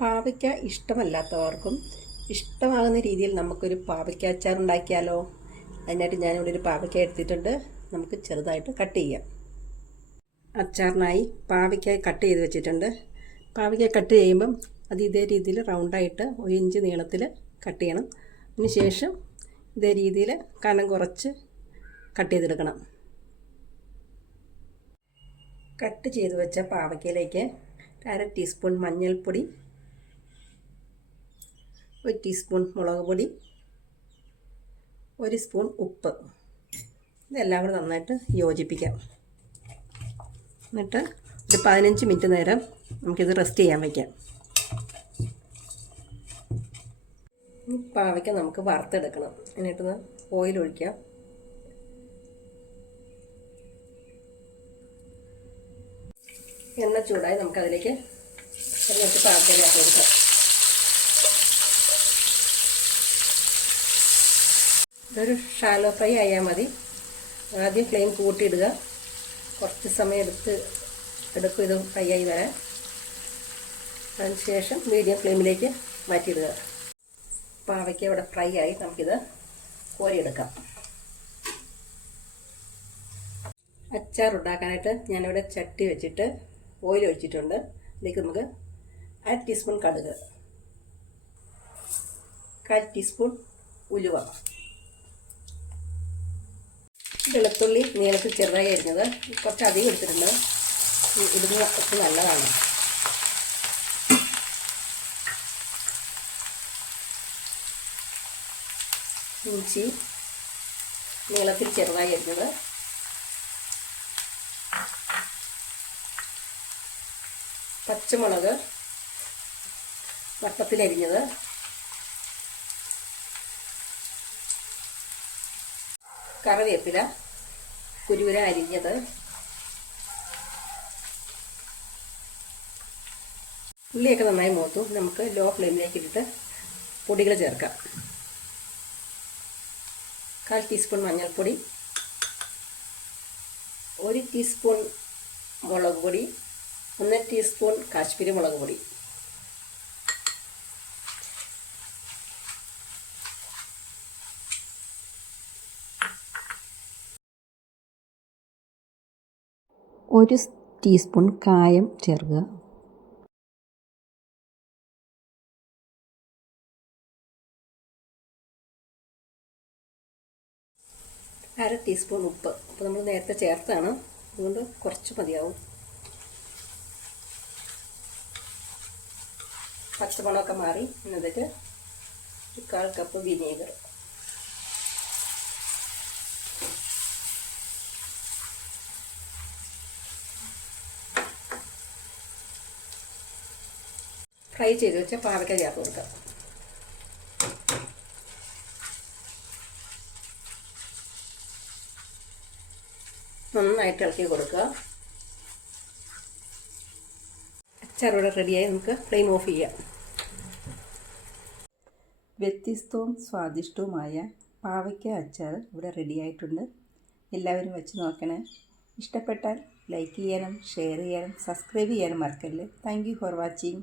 പാവയ്ക്ക ഇഷ്ടമല്ലാത്തവർക്കും ഇഷ്ടമാകുന്ന രീതിയിൽ നമുക്കൊരു പാവയ്ക്ക അച്ചാർ ഉണ്ടാക്കിയാലോ. അതിനായിട്ട് ഞാനിവിടെ ഒരു പാവയ്ക്ക എടുത്തിട്ടുണ്ട്. നമുക്ക് ചെറുതായിട്ട് കട്ട് ചെയ്യാം. അച്ചാറിനായി പാവയ്ക്ക കട്ട് ചെയ്ത് വെച്ചിട്ടുണ്ട്. പാവയ്ക്ക കട്ട് ചെയ്യുമ്പം അത് ഇതേ രീതിയിൽ റൗണ്ടായിട്ട് 1 ഇഞ്ച് നീളത്തിൽ കട്ട് ചെയ്യണം. അതിന് ശേഷം ഇതേ രീതിയിൽ കനം കുറച്ച് കട്ട് ചെയ്തെടുക്കണം. കട്ട് ചെയ്ത് വെച്ച പാവയ്ക്കയിലേക്ക് 1/2 ടീസ്പൂൺ മഞ്ഞൾപ്പൊടി, 1 ടീസ്പൂൺ മുളക് പൊടി, 1 സ്പൂൺ ഉപ്പ്, ഇതെല്ലാം കൂടെ നന്നായിട്ട് യോജിപ്പിക്കാം. എന്നിട്ട് ഒരു 15 മിനിറ്റ് നേരം നമുക്കിത് റെസ്റ്റ് ചെയ്യാൻ വയ്ക്കാം. ഈ പാവയ്ക്ക നമുക്ക് വറുത്തെടുക്കണം. എന്നിട്ട് ഓയിൽ ഒഴിക്കാം. എണ്ണ ചൂടായി നമുക്കതിലേക്ക് എന്നിട്ട് പാവയ്ക്കയിലേക്ക് കൊടുക്കാം. ഇതൊരു ഷാലോ ഫ്രൈ ആയാൽ മതി. ആദ്യം ഫ്ലെയിം കൂട്ടിയിടുക. കുറച്ച് സമയം എടുക്കും ഇത് ഫ്രൈ ആയി വരാൻ. അതിനുശേഷം മീഡിയം ഫ്ലെയിമിലേക്ക് മാറ്റിയിടുക. പാവയ്ക്ക ഇവിടെ ഫ്രൈ ആയി നമുക്കിത് കോരിയെടുക്കാം. അച്ചാർ ഉണ്ടാക്കാനായിട്ട് ഞാനിവിടെ ചട്ടി വെച്ചിട്ട് ഓയിൽ ഒഴിച്ചിട്ടുണ്ട്. ഇതിലേക്ക് നമുക്ക് 1/2 ടീസ്പൂൺ കടുക്, 1/4 ടീസ്പൂൺ ഉലുവ, വെളുത്തുള്ളി നീളത്തിൽ ചെറുതായി അരിഞ്ഞത് കുറച്ച് അധികം എടുത്തിട്ടുണ്ട്. ഇടുന്ന കുറച്ച് നല്ലതാണ്. ഇഞ്ചി നീളത്തിൽ ചെറുതായി അരിഞ്ഞത്, പച്ചമുളക് വട്ടത്തിലരിഞ്ഞത്, കറിവേപ്പില കുരുവില അരിഞ്ഞത്, ഉള്ളിയൊക്കെ നന്നായി മൂത്തു. നമുക്ക് ലോ ഫ്ലെയിമിലേക്ക് ഇട്ടിട്ട് പൊടികൾ ചേർക്കാം. 1/4 ടീസ്പൂൺ മഞ്ഞൾപ്പൊടി, 1 ടീസ്പൂൺ മുളക് പൊടി, 1 ടീസ്പൂൺ കാശ്മീരി മുളക് പൊടി, ഒരു ടീസ്പൂൺ കായം ചേർക്കുക. അര ടീസ്പൂൺ ഉപ്പ്. അപ്പോൾ നമ്മൾ നേരത്തെ ചേർത്താണ്, അതുകൊണ്ട് കുറച്ച് മതിയാവും. പച്ചമുളകൊക്കെ മാറി എന്നിട്ട് 1/4 കപ്പ് വിനീഗർ, ഫ്രൈ ചെയ്ത് വെച്ച പാവയ്ക്ക ചേർത്ത് കൊടുക്കാം. നന്നായിട്ട് ഇളക്കി കൊടുക്കുക. അച്ചാർ ഇവിടെ റെഡിയായി. നമുക്ക് ഫ്ലെയിം ഓഫ് ചെയ്യാം. വ്യത്യസ്തവും സ്വാദിഷ്ടവുമായ പാവയ്ക്ക അച്ചാർ ഇവിടെ റെഡിയായിട്ടുണ്ട്. എല്ലാവരും വെച്ച് നോക്കണേ. ഇഷ്ടപ്പെട്ടാൽ ലൈക്ക് ചെയ്യാനും ഷെയർ ചെയ്യാനും സബ്സ്ക്രൈബ് ചെയ്യാനും മറക്കല്ലേ. Thank you for watching.